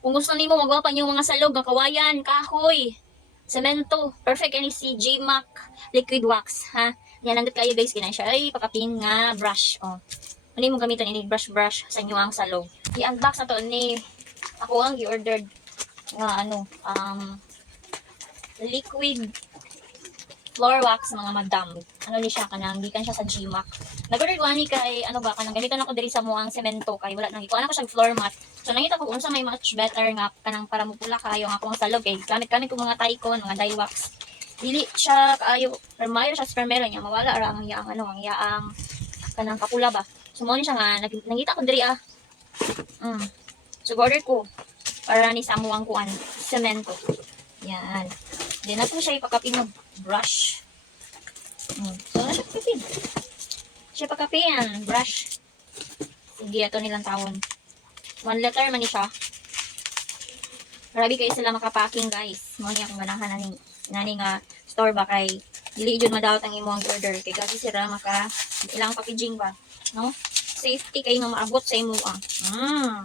Kung gusto nimo magwapan yung mga salog, nga kawayan, kahoy, semento, perfect any si J-Mac liquid wax, ha. Yan nandito kayo guys, kinay siya ay pakapin nga brush, oh. Ano mo gamiton ini brush sa inyo ang salog. I-unbox na to ni ako ang i-ordered nga ano, liquid floor wax mga madam. Ano ni siya kanang gikan siya sa G-Mac. Nag-order ko ani kay ano ba kanang gamiton ako diri sa muang semento kay wala nang ikuan ako siya floor mat. So nangita ko unsa may much better nga kanang para mupula kayo nga akong salog kay gamit ko mga Tycon, mga dye wax. Dili siya kaayo permayo siya spermero niya mawala ra ang yaang ano ang yaang kanang kapula ba. So mo ni siya nga nangita ko diri So order ko para ni sa muang kuan semento. Yan. Then na po siya ipakapin ng brush. So, na siya pakapin. Siya pakapin, brush. Sige, ito nilang tawon. 1 letter man ni siya. Grabe kayo sila makapacking, guys. Mo niya kung ganahan nani nga store ba kay dili jud madawat ang imong order kay kasi sila maka ilang packaging ba, no? Safety kay nga maabot sa imo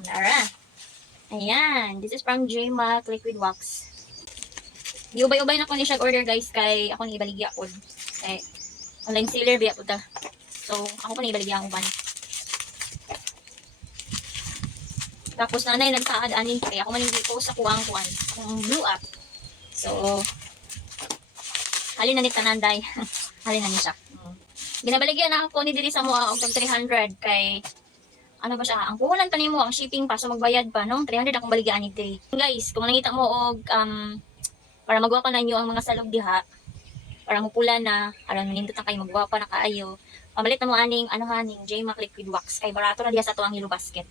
Lara. Ayan, this is from J-Mac liquid wax. Giubay-ubay na ko ni siya order guys kay ako ni ibaligya ko. Kay online seller biya po ta. So ako pa ni ibaligya ang uban. Tapos nanay nagsaad anin kay ako man hindi post sa kuang ang blue up. So halin na ni tananday. Halin na ni siya. Binabaligyan na ako ni diri sa mo og 300 kay ano ba siya, ang puhunan pa nimo ang shipping pa so magbayad pa no 300 akong baligyan ni diri. Guys, kung nakita mo og para magwapa na nyo ang mga salog diha para mupula na aron manindot na kayo magwapa na kaayo pamalit na mo aning ano haning J-Mac liquid wax kay barato na diha sa to ang Yellow Basket.